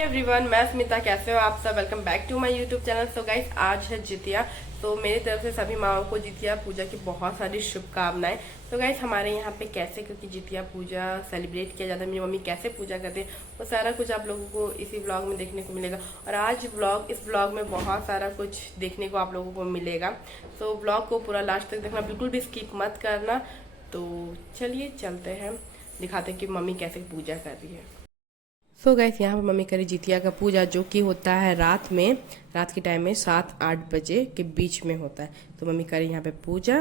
Everyone, मैं स्मिता। कैसे हो आप सब? Welcome back to my YouTube channel. So guys, आज है जितिया। तो मेरी तरफ से सभी माओं को जितिया पूजा की बहुत सारी शुभकामनाएं। तो गाइस, हमारे यहाँ पे कैसे, क्योंकि जितिया पूजा सेलिब्रेट किया जाता है, मेरी मम्मी कैसे पूजा करते हैं, वो सारा कुछ आप लोगों को इसी व्लॉग में देखने को मिलेगा। और आज इस व्लॉग में बहुत सारा कुछ देखने को आप लोगों को मिलेगा। तो व्लॉग को पूरा लास्ट तक देखना, बिल्कुल भी स्किप मत करना। तो चलिए चलते हैं, दिखाते हैं कि मम्मी कैसे पूजा कर रही है। सो गैस, यहाँ पर मम्मी करी जितिया का पूजा, जो कि होता है रात के टाइम में 7-8 बजे के बीच में होता है। तो मम्मी करी यहाँ पे puja.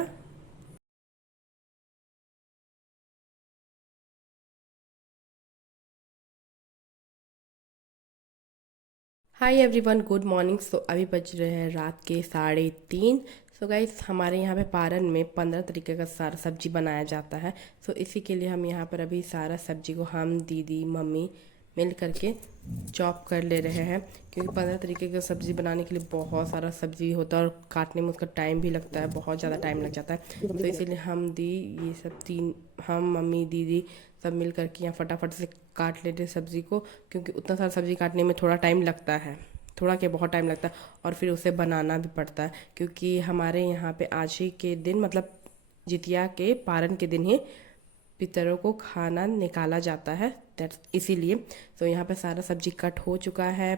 Hi everyone, good morning. So अभी बज रहे हैं रात के 3:30। सो गाइस, हमारे यहाँ पे पारन में 15 तरीके का सारा सब्जी बनाया जाता है। सो इसी के लिए हम यहाँ पर अभी सारा सब्जी को हम दीदी मम्मी मिल करके चॉप कर ले रहे हैं, क्योंकि 15 तरीके की सब्ज़ी बनाने के लिए बहुत सारा सब्ज़ी होता है और काटने में उसका टाइम भी लगता है, बहुत ज़्यादा टाइम लग जाता है। तो इसीलिए ये सब हम मम्मी दीदी सब मिल करके यहाँ फटाफट से काट लेते हैं सब्ज़ी को, क्योंकि उतना सारा सब्ज़ी काटने में थोड़ा टाइम लगता है, थोड़ा क्या बहुत टाइम लगता है। और फिर उसे बनाना भी पड़ता है, क्योंकि हमारे यहाँ पे आज ही के दिन, मतलब जितिया के पारन के दिन ही पितरों को खाना निकाला जाता है। इसीलिए तो यहाँ पे सारा सब्जी कट हो चुका है।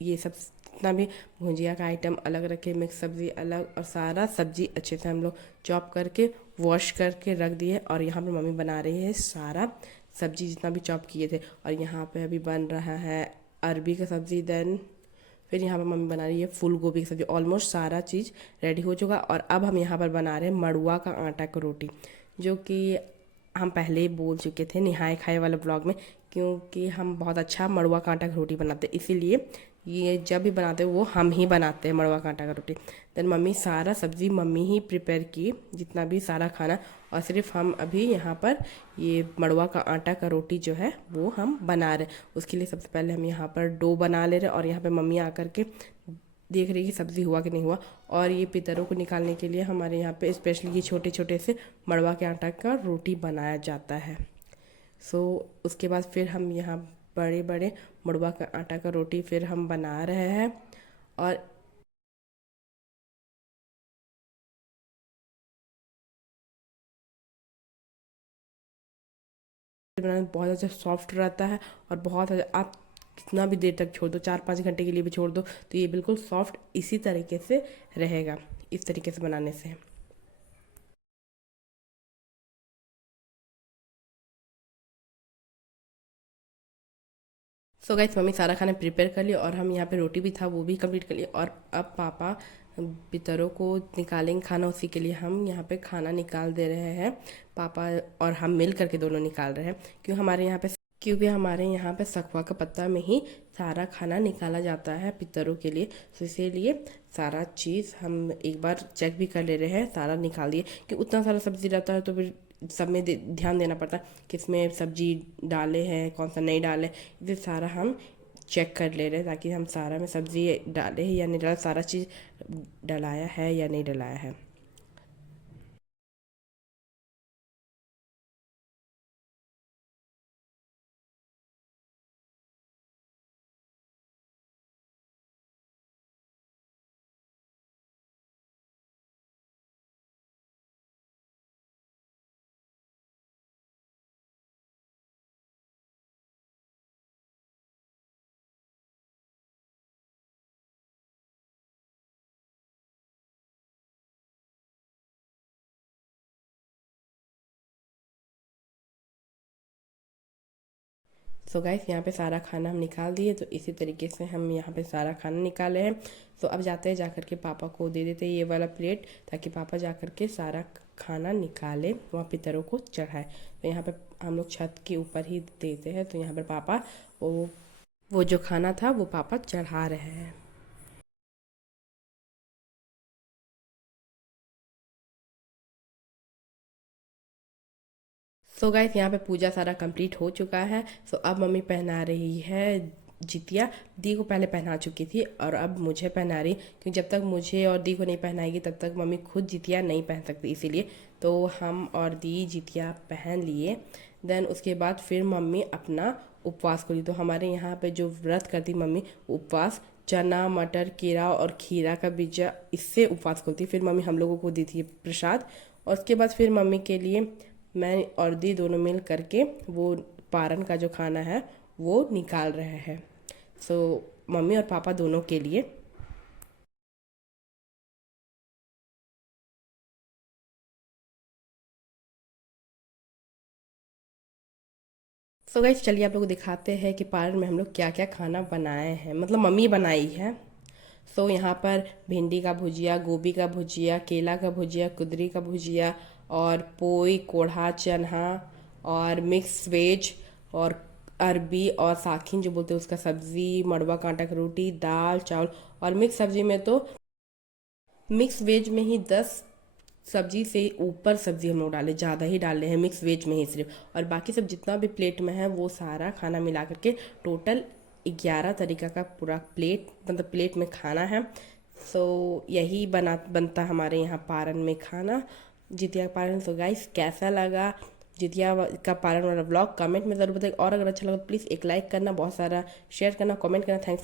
ये सब जितना भी भुजिया का आइटम अलग रखे, मिक्स सब्जी अलग, और सारा सब्जी अच्छे से हम लोग चॉप करके वॉश करके रख दिए। और यहाँ पे मम्मी बना रही है सारा सब्जी जितना भी चॉप किए थे। और यहाँ पे अभी बन रहा है अरबी का सब्जी। देन फिर यहाँ पर मम्मी बना रही है फूल गोभी की सब्जी। ऑलमोस्ट सारा चीज़ रेडी हो चुका। और अब हम यहाँ पर बना रहे हैं मड़ुआ का आटा का रोटी, जो कि हम पहले ही बोल चुके थे नहाए खाए वाले ब्लॉग में, क्योंकि हम बहुत अच्छा मड़ुआ का आटा का रोटी बनाते हैं। इसीलिए ये जब भी बनाते हैं वो हम ही बनाते हैं मड़ुआ का आटा का रोटी। देन मम्मी सारा सब्ज़ी मम्मी ही प्रिपेयर की, जितना भी सारा खाना। और सिर्फ हम अभी यहाँ पर ये मड़ुआ का आटा का रोटी जो है वो हम बना रहे। उसके लिए सबसे पहले हम यहाँ पर डो बना ले रहे, और यहाँ पर मम्मी आकर के देख रही कि सब्ज़ी हुआ कि नहीं हुआ। और ये पितरों को निकालने के लिए हमारे यहाँ पे स्पेशली ये छोटे छोटे से मड़वा के आटा का रोटी बनाया जाता है। सो उसके बाद फिर हम यहाँ बड़े बड़े मड़वा का आटा का रोटी फिर हम बना रहे हैं। और बनाना बहुत ज़्यादा सॉफ्ट रहता है, और बहुत ज़्यादा आप कितना भी देर तक छोड़ दो, 4-5 घंटे के लिए भी छोड़ दो, तो ये बिल्कुल सॉफ्ट इसी तरीके से रहेगा, इस तरीके से बनाने से। सो गाइस, मम्मी सारा खाना प्रिपेयर कर लिया, और हम यहाँ पे रोटी भी था वो भी कंप्लीट कर लिया। और अब पापा पितरों को निकालेंगे खाना, उसी के लिए हम यहाँ पे खाना निकाल दे रहे हैं। पापा और हम मिल करके दोनों निकाल रहे हैं, क्योंकि हमारे यहाँ पे सखुआ का पत्ता में ही सारा खाना निकाला जाता है पितरों के लिए। तो इसीलिए सारा चीज़ हम एक बार चेक भी कर ले रहे हैं, सारा निकाल दिए। कि उतना सारा सब्जी रहता है तो फिर सब में ध्यान देना पड़ता है, किसमें सब्जी डाले हैं कौन सा नहीं डाले। इसे सारा हम चेक कर ले रहे हैं, ताकि हम सारा में सब्जी डाले हैं या नहीं डाला, सारा चीज़ डलाया है या नहीं डलाया है। सो गाइस, यहाँ पे सारा खाना हम निकाल दिए। तो इसी तरीके से हम यहाँ पे सारा खाना निकाले हैं। तो अब जाते हैं, जा कर के पापा को दे देते हैं ये वाला प्लेट, ताकि पापा जा कर के सारा खाना निकाले, वहाँ पितरों को चढ़ाए। तो यहाँ पे हम लोग छत के ऊपर ही देते हैं। तो यहाँ पर पापा वो वो जो खाना था वो पापा चढ़ा रहे हैं। सो गाइस, यहाँ पे पूजा सारा कंप्लीट हो चुका है। सो अब मम्मी पहना रही है जितिया। दी को पहले पहना चुकी थी, और अब मुझे पहना रही, क्योंकि जब तक मुझे और दी को नहीं पहनाएगी तब तक मम्मी खुद जितिया नहीं पहन सकती। इसीलिए तो हम और दी जितिया पहन लिए। देन उसके बाद फिर मम्मी अपना उपवास खोली। तो हमारे यहाँ पे जो व्रत करती मम्मी, उपवास चना मटर केरा और खीरा का बीजा, इससे उपवास खोलती। फिर मम्मी हम लोगों को दी थी प्रसाद, और उसके बाद फिर मम्मी के लिए मैं और दी दोनों मिल करके वो पारन का जो खाना है वो निकाल रहे हैं। सो मम्मी और पापा दोनों के लिए। सो गाइस चलिए आप लोग को दिखाते हैं कि पारन में हम लोग क्या क्या खाना बनाए हैं, मतलब मम्मी बनाई है। सो यहाँ पर भिंडी का भुजिया, गोभी का भुजिया, केला का भुजिया, कुंदरी का भुजिया, और पोई कोढ़ा चना, और मिक्स वेज, और अरबी और साखिन जो बोलते हैं उसका सब्जी, मड़वा कांटा की रोटी, दाल चावल। और मिक्स सब्जी में तो मिक्स वेज में ही 10 सब्जी से ऊपर सब्जी हम लोग डाले, ज़्यादा ही डाले हैं मिक्स वेज में ही सिर्फ। और बाकी सब जितना भी प्लेट में है वो सारा खाना मिला करके टोटल 11 तरीका का पूरा प्लेट, मतलब प्लेट में खाना है। सो यही बनता हमारे यहाँ पारन में खाना, जितिया का पारन। तो गाइस कैसा लगा जितिया का पारन वाला ब्लॉग कमेंट में ज़रूर बताइए, और अगर अच्छा लगा तो प्लीज़ एक लाइक करना, बहुत सारा शेयर करना, कमेंट करना। थैंक्स।